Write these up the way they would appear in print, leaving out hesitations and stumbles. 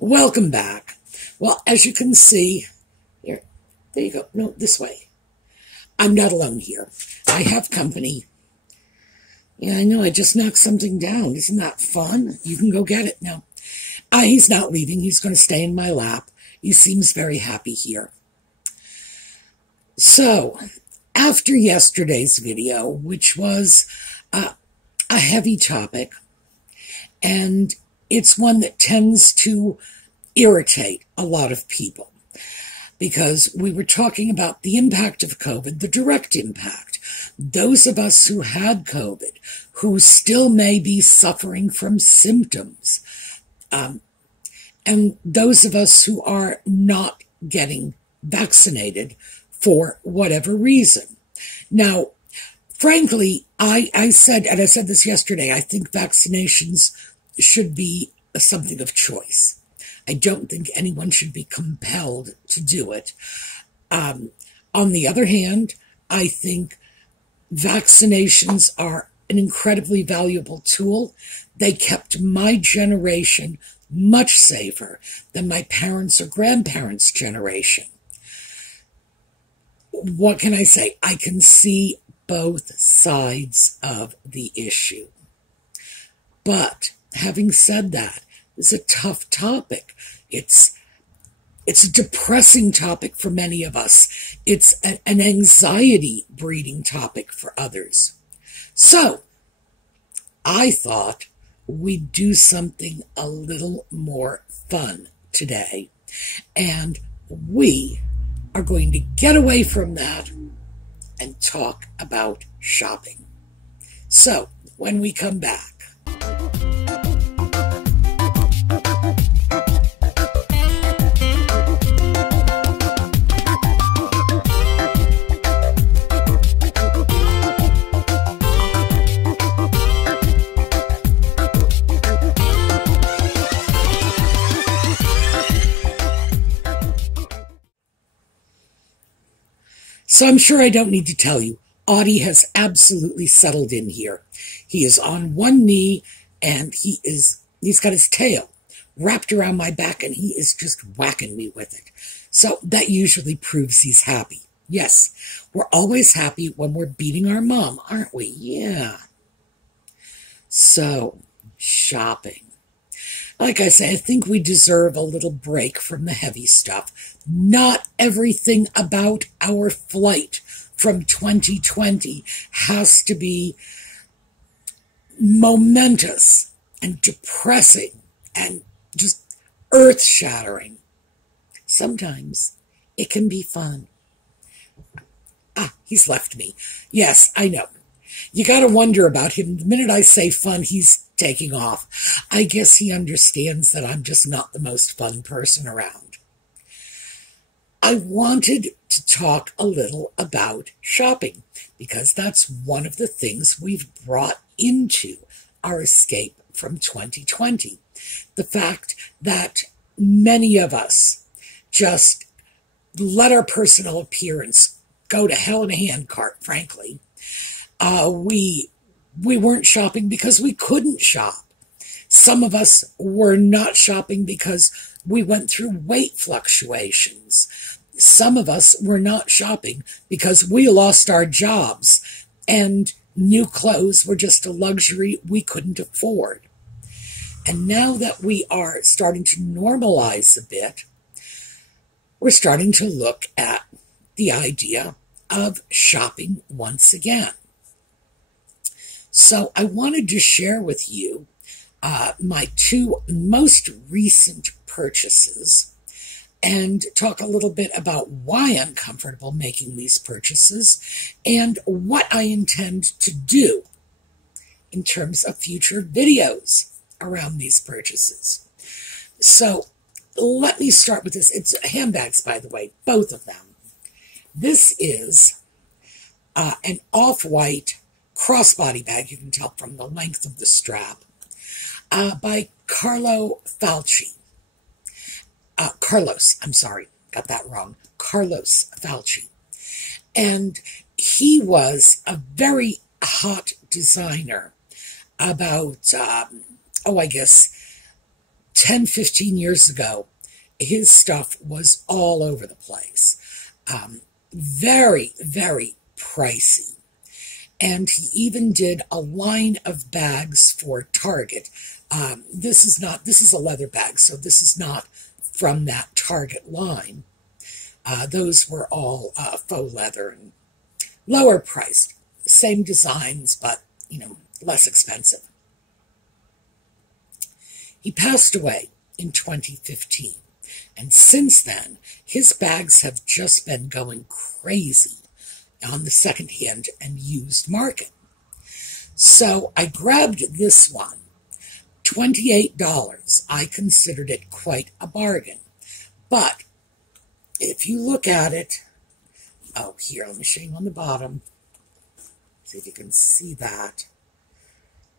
Welcome back. Well, as you can see, here, there you go. No, this way. I'm not alone here. I have company. Yeah, I know. I just knocked something down. Isn't that fun? You can go get it now. He's not leaving. He's going to stay in my lap. He seems very happy here. So, after yesterday's video, which was a heavy topic, and it's one that tends to irritate a lot of people, because we were talking about the impact of COVID, the direct impact. Those of us who had COVID, who still may be suffering from symptoms, and those of us who are not getting vaccinated for whatever reason. Now, frankly, I said this yesterday, I think vaccinations should be something of choice. I don't think anyone should be compelled to do it. On the other hand, I think vaccinations are an incredibly valuable tool. They kept my generation much safer than my parents' or grandparents' generation. What can I say? I can see both sides of the issue. But having said that, it's a tough topic. It's a depressing topic for many of us. It's an anxiety-breeding topic for others. So, I thought we'd do something a little more fun today. And we are going to get away from that and talk about shopping. So, when we come back, so I'm sure I don't need to tell you, Audie has absolutely settled in here. He is on one knee and he's got his tail wrapped around my back and he is just whacking me with it. So that usually proves he's happy. Yes, we're always happy when we're beating our mom, aren't we? Yeah. So, shopping. Like I say, I think we deserve a little break from the heavy stuff. Not everything about our flight from 2020 has to be momentous and depressing and just earth-shattering. Sometimes it can be fun. He's left me. Yes, I know. You gotta wonder about him. The minute I say fun, he's taking off. I guess he understands that I'm just not the most fun person around. I wanted to talk a little about shopping because that's one of the things we've brought into our escape from 2020. The fact that many of us just let our personal appearance go to hell in a handcart, frankly. We weren't shopping because we couldn't shop. Some of us were not shopping because we went through weight fluctuations. Some of us were not shopping because we lost our jobs and new clothes were just a luxury we couldn't afford. And now that we are starting to normalize a bit, we're starting to look at the idea of shopping once again. So I wanted to share with you my two most recent purchases and talk a little bit about why I'm comfortable making these purchases and what I intend to do in terms of future videos around these purchases. So let me start with this. It's handbags, by the way, both of them. This is an off-white crossbody bag, you can tell from the length of the strap, by Carlo Falci. Carlos, I'm sorry, got that wrong. Carlos Falci. And he was a very hot designer about, I guess 10, 15 years ago, his stuff was all over the place. Very, very pricey. And he even did a line of bags for Target. This is a leather bag, so this is not from that Target line. Those were all faux leather and lower priced. Same designs, but, less expensive. He passed away in 2015. And since then, his bags have just been going crazy on the secondhand and used market. So I grabbed this one, $28. I considered it quite a bargain. But if you look at it, here, let me show you on the bottom. See if you can see that.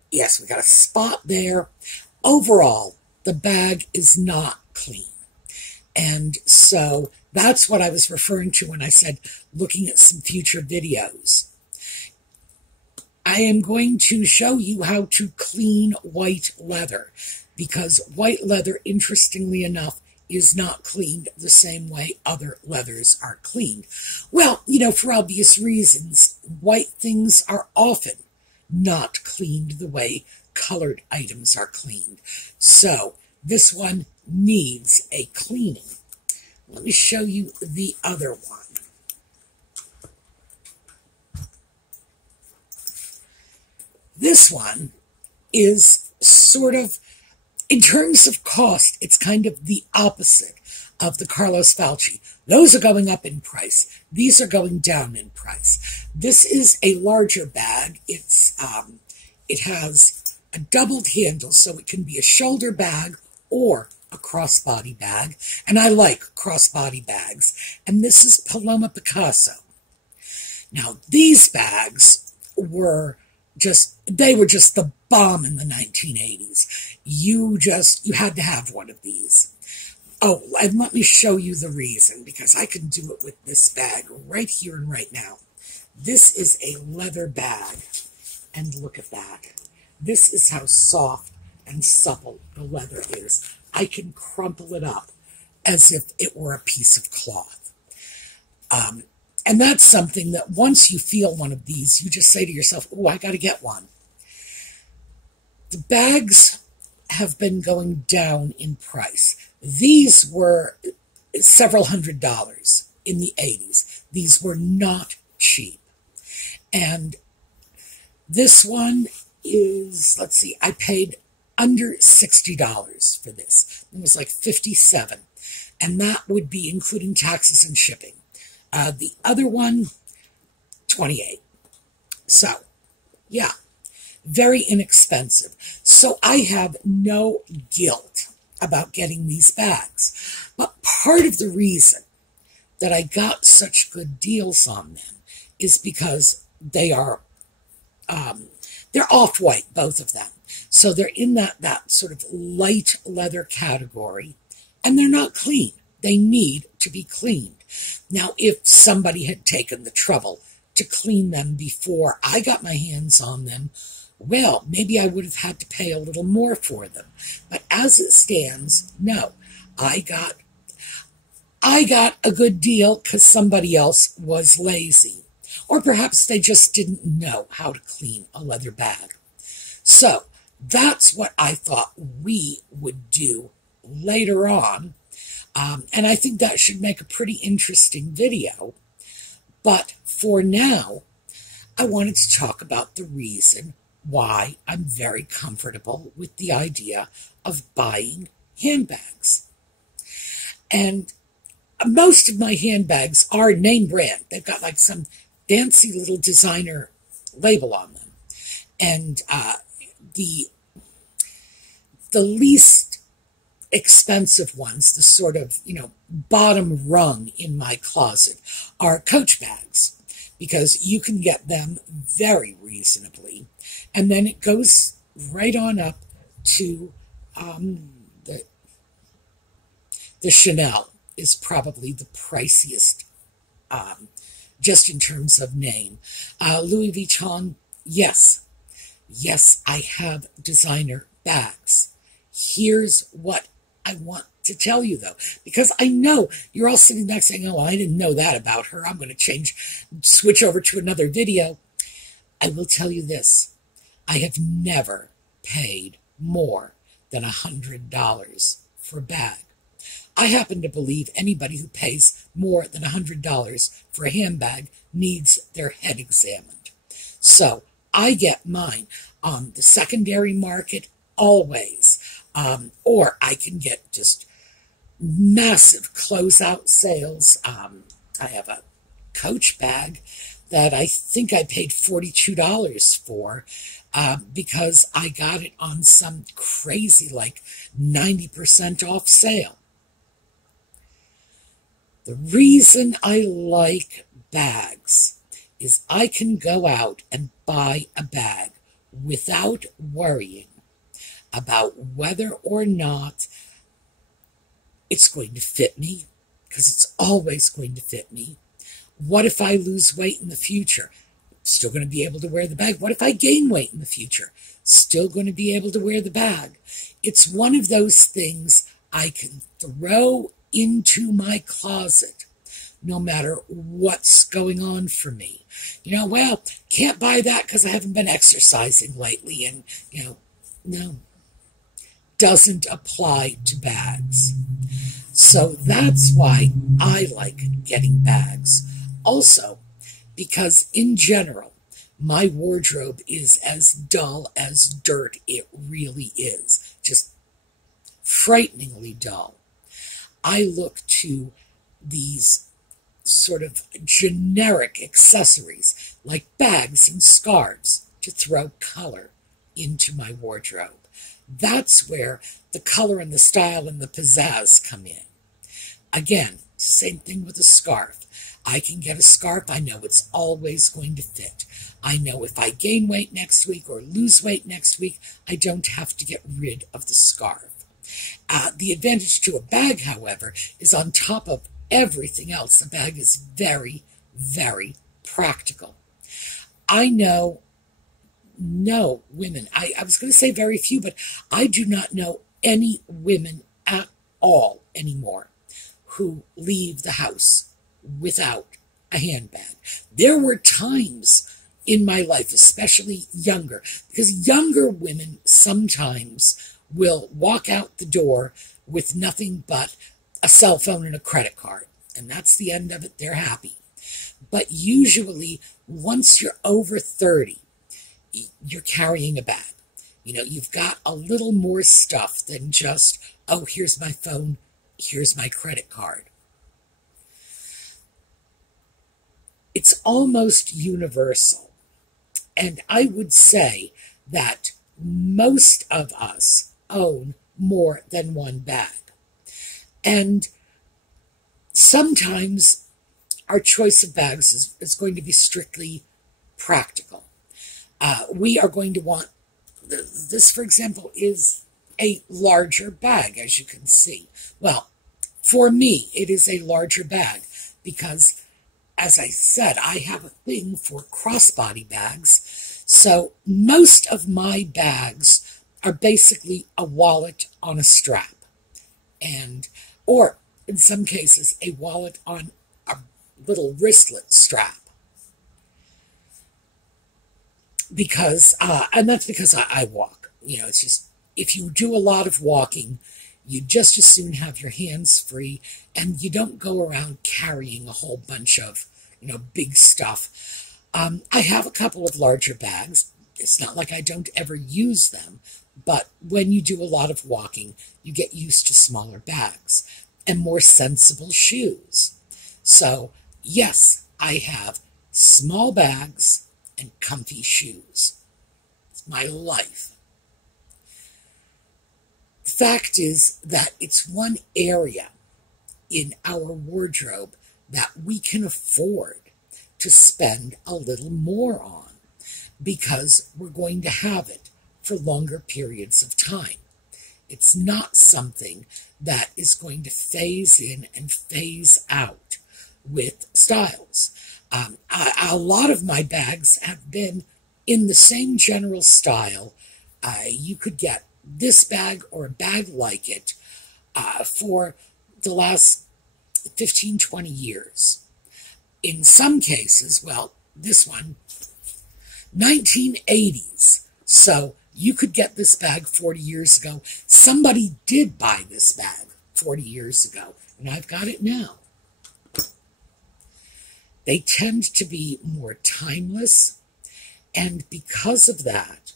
Yes, we got a spot there. Overall, the bag is not clean. And so that's what I was referring to when I said looking at some future videos. I am going to show you how to clean white leather, because white leather, interestingly enough, is not cleaned the same way other leathers are cleaned. Well, for obvious reasons, white things are often not cleaned the way colored items are cleaned. So this one needs a cleaning. Let me show you the other one. This one is sort of, in terms of cost, it's kind of the opposite of the Carlos Falchi. Those are going up in price. These are going down in price. This is a larger bag. It has a doubled handle, so it can be a shoulder bag or a crossbody bag. And I like crossbody bags. And this is Paloma Picasso. Now, these bags were just the bomb in the 1980s. You had to have one of these. Oh, and let me show you the reason, because I can do it with this bag right here and right now. This is a leather bag, and look at that. This is how soft and supple the leather is. I can crumple it up as if it were a piece of cloth. And that's something that once you feel one of these, you just say to yourself, oh, I got to get one. The bags have been going down in price. These were several $100s in the 80s. These were not cheap. And this one is, let's see, I paid under $60 for this. It was like $57. And that would be including taxes and shipping. The other one, $28. So, yeah, very inexpensive. So I have no guilt about getting these bags. But part of the reason that I got such good deals on them is because they are, they're off-white, both of them. So they're in that sort of light leather category, and they're not clean. They need to be cleaned. Now, if somebody had taken the trouble to clean them before I got my hands on them, well, maybe I would have had to pay a little more for them. But as it stands, no. I got a good deal because somebody else was lazy. Or perhaps they just didn't know how to clean a leather bag. So that's what I thought we would do later on. And I think that should make a pretty interesting video. But for now, I wanted to talk about the reason why I'm very comfortable with the idea of buying handbags. And most of my handbags are name brand. They've got like some fancy little designer label on them. And the least expensive ones, the sort of, bottom rung in my closet, are Coach bags, because you can get them very reasonably. And then it goes right on up to the Chanel is probably the priciest, just in terms of name. Louis Vuitton, yes, I have designer bags. Here's what I want to tell you, though, because I know you're all sitting back saying, oh, I didn't know that about her. I'm going to switch over to another video. I will tell you this. I have never paid more than $100 for a bag. I happen to believe anybody who pays more than $100 for a handbag needs their head examined. So I get mine on the secondary market always, or I can get just massive closeout sales. I have a Coach bag that I think I paid $42 for because I got it on some crazy, like 90% off sale. The reason I like bags is I can go out and buy a bag without worrying about whether or not it's going to fit me, because it's always going to fit me. What if I lose weight in the future? Still going to be able to wear the bag. What if I gain weight in the future? Still going to be able to wear the bag. It's one of those things I can throw into my closet no matter what's going on for me. Well, can't buy that because I haven't been exercising lately, and, no, doesn't apply to bags. So that's why I like getting bags. Also, because in general, my wardrobe is as dull as dirt. It really is. Just frighteningly dull. I look to these sort of generic accessories like bags and scarves to throw color into my wardrobe. That's where the color and the style and the pizzazz come in. Again, same thing with a scarf. I can get a scarf. I know it's always going to fit. I know if I gain weight next week or lose weight next week, I don't have to get rid of the scarf. The advantage to a bag, however, is on top of everything else, the bag is very, very practical. I know no women, I was going to say very few, but I do not know any women at all anymore who leave the house without a handbag. There were times in my life, especially younger, because younger women sometimes will walk out the door with nothing but a cell phone and a credit card, and that's the end of it. They're happy. But usually, once you're over 30, you're carrying a bag. You've got a little more stuff than just, oh, here's my phone, here's my credit card. It's almost universal. And I would say that most of us own more than one bag. And sometimes our choice of bags is going to be strictly practical. We are going to want, this for example is a larger bag, as you can see. Well, for me, it is a larger bag because, as I said, I have a thing for crossbody bags. So most of my bags are basically a wallet on a strap, or in some cases, a wallet on a little wristlet strap. Because, and that's because I walk. It's just, if you do a lot of walking, you just as soon have your hands free, and you don't go around carrying a whole bunch of, big stuff. I have a couple of larger bags. It's not like I don't ever use them, but when you do a lot of walking, you get used to smaller bags and more sensible shoes. So, yes, I have small bags and comfy shoes. It's my life. The fact is that it's one area in our wardrobe that we can afford to spend a little more on because we're going to have it for longer periods of time. It's not something that is going to phase in and phase out with styles. A lot of my bags have been in the same general style. You could get this bag or a bag like it for the last 15, 20 years. In some cases, well, this one, 1980s. So you could get this bag 40 years ago. Somebody did buy this bag 40 years ago, and I've got it now. They tend to be more timeless, and because of that,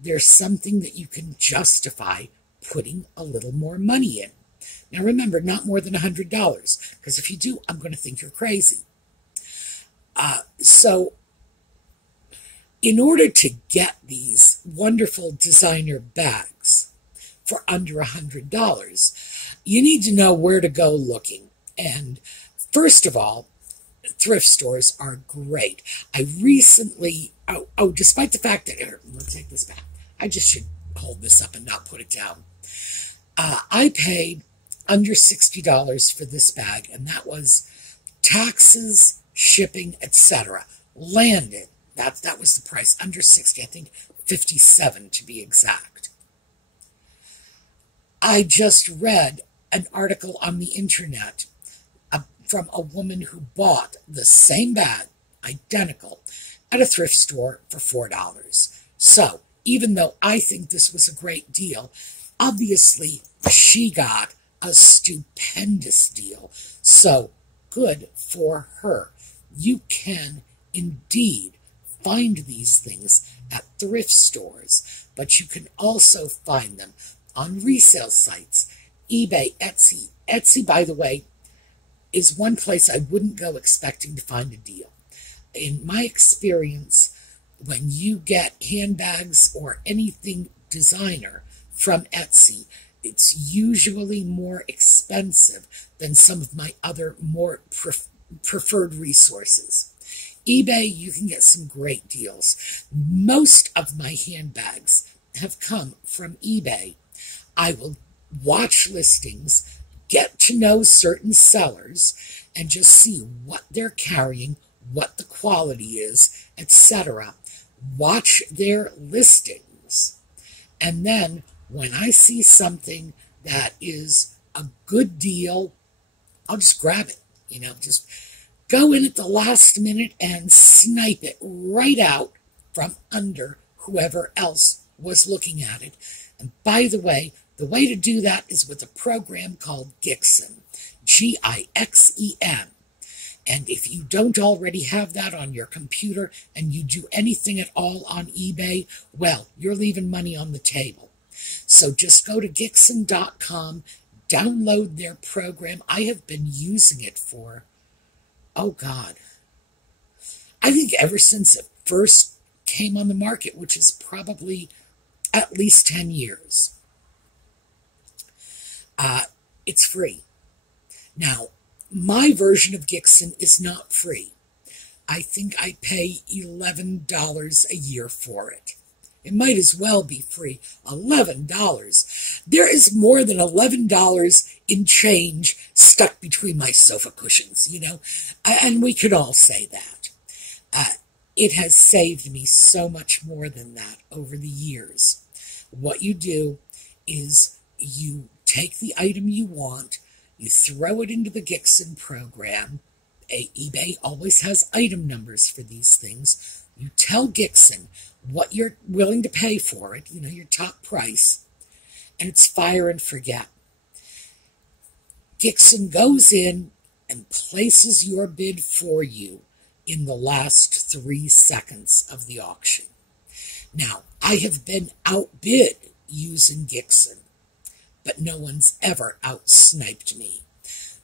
there's something that you can justify putting a little more money in. Now remember, not more than $100, because if you do, I'm going to think you're crazy. So in order to get these wonderful designer bags for under $100, you need to know where to go looking. And first of all, thrift stores are great. I recently, despite the fact that, here, let's take this back. I just should hold this up and not put it down. I paid under $60 for this bag, and that was taxes, shipping, etc. Landed. That was the price, under 60, I think 57 to be exact. I just read an article on the internet from a woman who bought the same bag, identical, at a thrift store for $4. So, even though I think this was a great deal, obviously she got a stupendous deal. So, good for her. You can indeed find these things at thrift stores, but you can also find them on resale sites, eBay, Etsy. Etsy, by the way, is one place I wouldn't go expecting to find a deal. In my experience, when you get handbags or anything designer from Etsy, it's usually more expensive than some of my other more preferred resources. eBay, you can get some great deals. Most of my handbags have come from eBay. I will watch listings, get to know certain sellers, and just see what they're carrying, what the quality is, etc. Watch their listings. And then when I see something that is a good deal, I'll just grab it. Just go in at the last minute and snipe it right out from under whoever else was looking at it. And by the way to do that is with a program called Gixen, Gixen. And if you don't already have that on your computer and you do anything at all on eBay, well, you're leaving money on the table. So just go to Gixen.com, download their program. I have been using it for, oh God, I think ever since it first came on the market, which is probably at least 10 years. It's free. Now, my version of Gixen is not free. I think I pay $11 a year for it. It might as well be free. $11. There is more than $11 in change stuck between my sofa cushions, and we could all say that. It has saved me so much more than that over the years. What you do is you take the item you want, you throw it into the Gixen program. eBay always has item numbers for these things. You tell Gixen what you're willing to pay for it, your top price, and it's fire and forget. Gixen goes in and places your bid for you in the last 3 seconds of the auction. Now, I have been outbid using Gixen, but no one's ever outsniped me.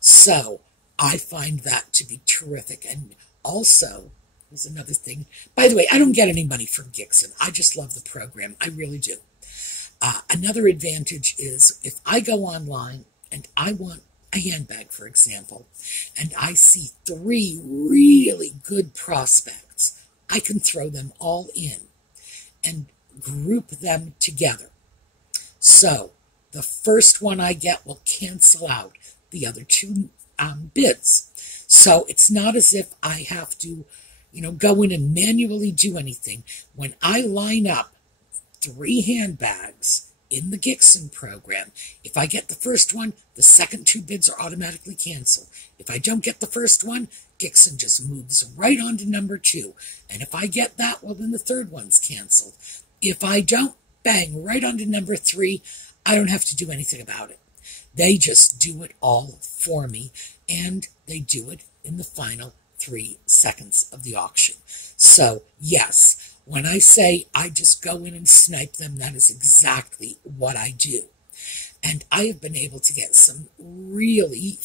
So I find that to be terrific. And also, there's another thing. By the way, I don't get any money from Gixen. I just love the program. I really do. Another advantage is if I go online and I want a handbag, for example, and I see 3 really good prospects, I can throw them all in and group them together. So the first one I get will cancel out the other 2 bids. So it's not as if I have to, go in and manually do anything. When I line up 3 handbags in the Gixon program, if I get the first one, the second 2 bids are automatically canceled. If I don't get the first one, Gixon just moves right on to number 2. And if I get that, well, then the third one's canceled. If I don't, bang, right on to number 3. I don't have to do anything about it. They just do it all for me, and they do it in the final 3 seconds of the auction. So, yes, when I say I just go in and snipe them, that is exactly what I do. And I have been able to get some really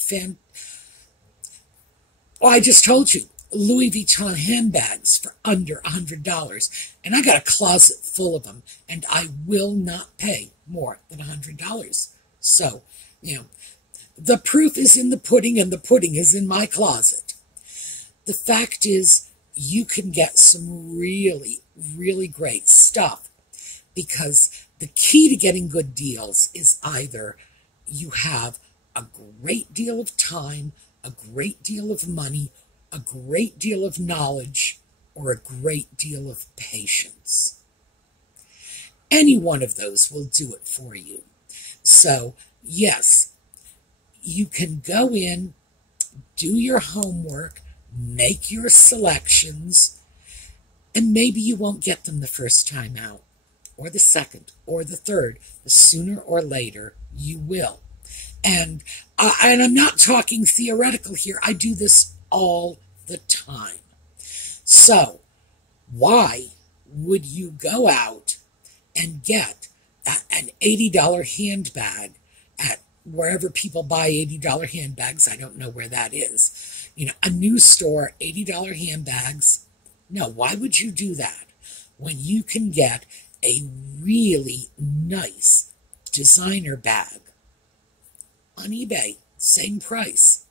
I just told you, Louis Vuitton handbags for under $100. And I got a closet full of them, and I will not pay more than $100. So, the proof is in the pudding, and the pudding is in my closet. The fact is, you can get some really, really great stuff, because the key to getting good deals is either you have a great deal of time, a great deal of money, a great deal of knowledge, or a great deal of patience. Any one of those will do it for you. So, yes, you can go in, do your homework, make your selections, and maybe you won't get them the first time out, or the second, or the third. Sooner or later, you will. And I'm not talking theoretical here. I do this all the time. So, why would you go out and get an $80 handbag at wherever people buy $80 handbags? I don't know where that is. A new store, $80 handbags. No, why would you do that when you can get a really nice designer bag on eBay, same price?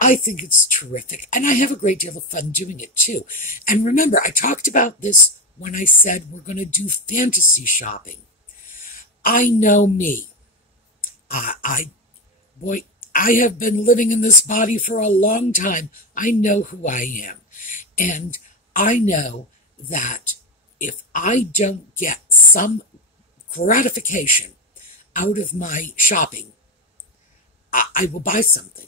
I think it's terrific, and I have a great deal of fun doing it too. And remember, I talked about this when I said we're going to do fantasy shopping. I know me. I have been living in this body for a long time. I know who I am. And I know that if I don't get some gratification out of my shopping, I will buy something.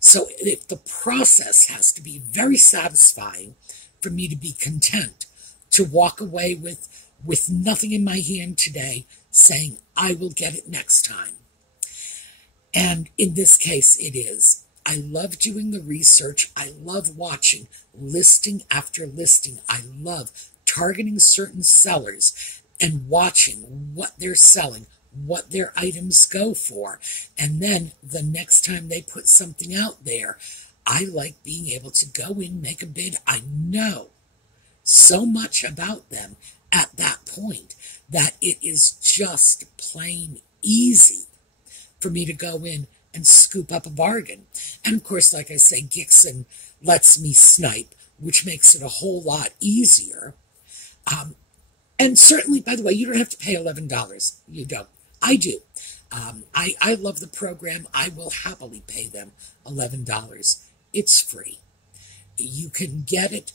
So if the process has to be very satisfying for me to be content, to walk away with nothing in my hand today, saying, I will get it next time. And in this case, it is. I love doing the research. I love watching listing after listing. I love targeting certain sellers and watching what they're selling, what their items go for. And then the next time they put something out there, I like being able to go in, make a bid. I know so much about them at that point that it is just plain easy for me to go in and scoop up a bargain. And of course, like I say, Gixon lets me snipe, which makes it a whole lot easier. And certainly, by the way, you don't have to pay $11. You don't. I do. I love the program. I will happily pay them $11. It's free. You can get it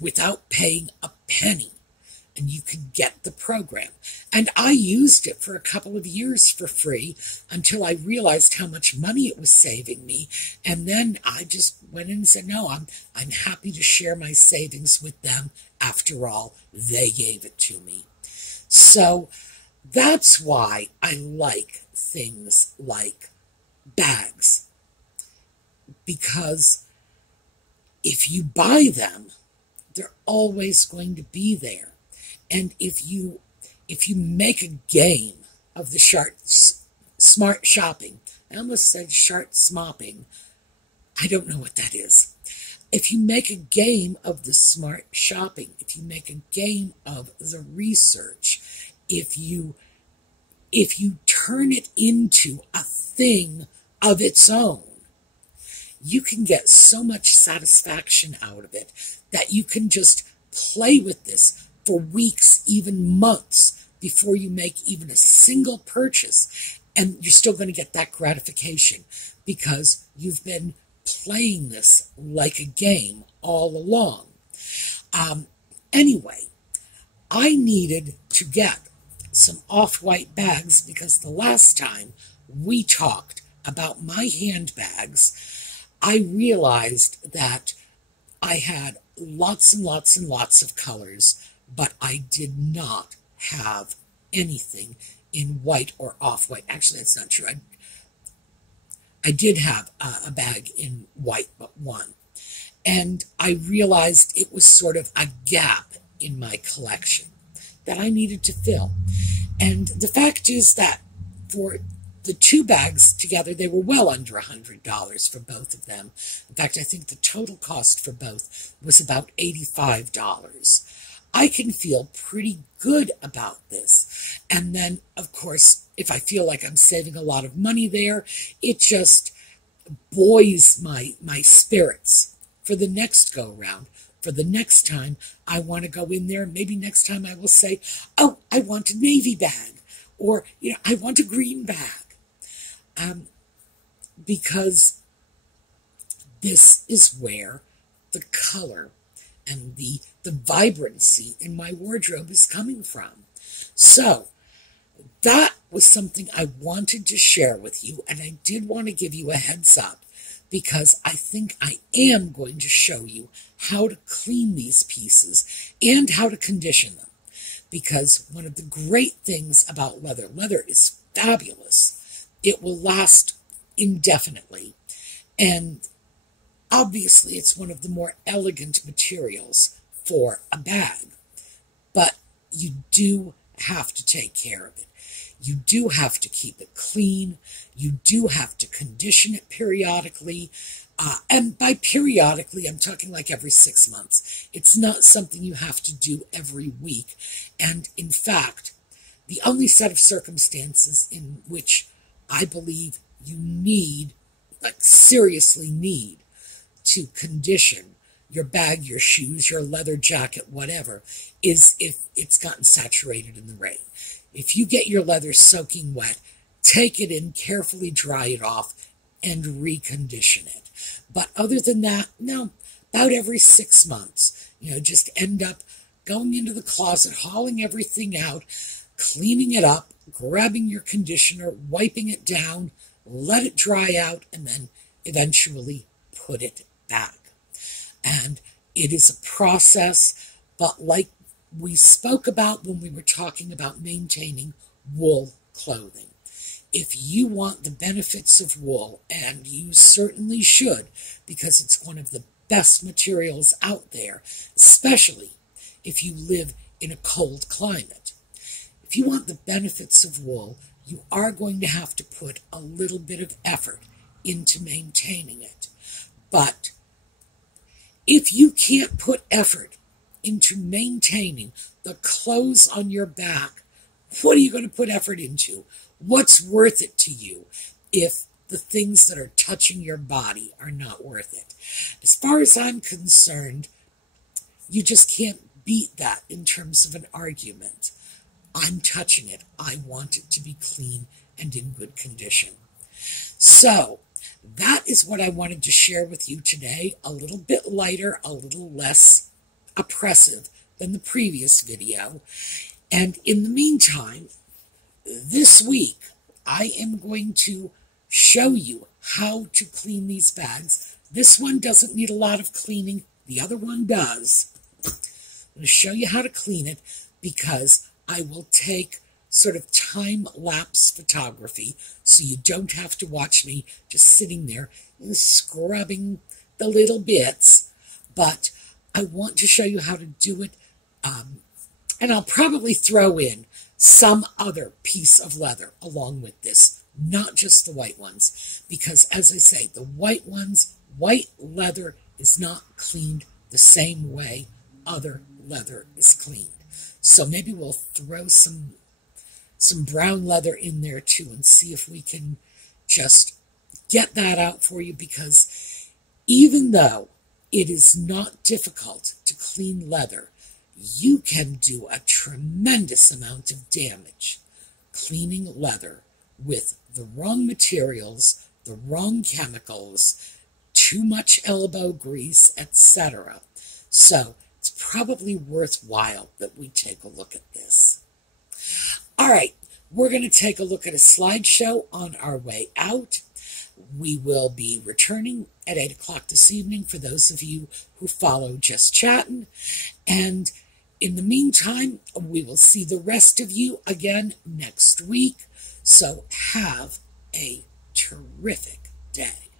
without paying a penny, and you can get the program. And I used it for a couple of years for free until I realized how much money it was saving me. And then I just went in and said, no, I'm happy to share my savings with them. After all, they gave it to me. So that's why I like things like bags. Because if you buy them, they're always going to be there. And if you make a game of the smart shopping, I almost said sharp smopping. I don't know what that is. If you make a game of the smart shopping, if you make a game of the research, if you turn it into a thing of its own, you can get so much satisfaction out of it that you can just play with this for weeks, even months, before you make even a single purchase. And you're still going to get that gratification because you've been playing this like a game all along. Anyway, I needed to to get some off-white bags because the last time we talked about my handbags, I realized that I had lots and lots and lots of colors, but I did not have anything in white or off-white. Actually, that's not true. I did have a bag in white, but one. And I realized it was sort of a gap in my collection that I needed to fill. And the fact is that for the two bags together, they were well under $100 for both of them. In fact, I think the total cost for both was about $85. I can feel pretty good about this. And then, of course, if I feel like I'm saving a lot of money there, it just buoys my spirits for the next go-round. For the next time I want to go in there, maybe next time I will say, oh, I want a navy bag, or, I want a green bag. Because this is where the color and the vibrancy in my wardrobe is coming from. So that was something I wanted to share with you, and I did want to give you a heads up because I think I am going to show you how to clean these pieces and how to condition them. Because one of the great things about leather is fabulous. It will last indefinitely, and obviously it's one of the more elegant materials for a bag, but you do have to take care of it. You do have to keep it clean. You do have to condition it periodically. And by periodically, I'm talking like every 6 months. It's not something you have to do every week. And in fact, the only set of circumstances in which I believe you need, like seriously need, to condition your bag, your shoes, your leather jacket, whatever, is if it's gotten saturated in the rain. If you get your leather soaking wet, take it in, carefully dry it off, and recondition it. But other than that, no, about every 6 months, just end up going into the closet, hauling everything out, cleaning it up, grabbing your conditioner, wiping it down, let it dry out, and then eventually put it back. And it is a process, but like we spoke about when we were talking about maintaining wool clothing. If you want the benefits of wool, and you certainly should, because it's one of the best materials out there, especially if you live in a cold climate. If you want the benefits of wool, you are going to have to put a little bit of effort into maintaining it. But if you can't put effort into maintaining the clothes on your back, what are you going to put effort into? What's worth it to you if the things that are touching your body are not worth it? As far as I'm concerned, you just can't beat that in terms of an argument. I'm touching it. I want it to be clean and in good condition. So that is what I wanted to share with you today. A little bit lighter, a little less oppressive than the previous video. And in the meantime, this week, I am going to show you how to clean these bags. This one doesn't need a lot of cleaning. The other one does. I'm going to show you how to clean it because I will take sort of time-lapse photography so you don't have to watch me just sitting there scrubbing the little bits. But I want to show you how to do it, and I'll probably throw in some other piece of leather along with this, not just the white ones, because as I say, the white ones, white leather is not cleaned the same way other leather is cleaned. So maybe we'll throw some brown leather in there too and see if we can just get that out for you, because even though it is not difficult to clean leather, you can do a tremendous amount of damage cleaning leather with the wrong materials, the wrong chemicals, too much elbow grease, etc. So it's probably worthwhile that we take a look at this. All right, we're going to take a look at a slideshow on our way out. We will be returning at 8 o'clock this evening for those of you who follow Just Chattin'. And in the meantime, we will see the rest of you again next week. So have a terrific day.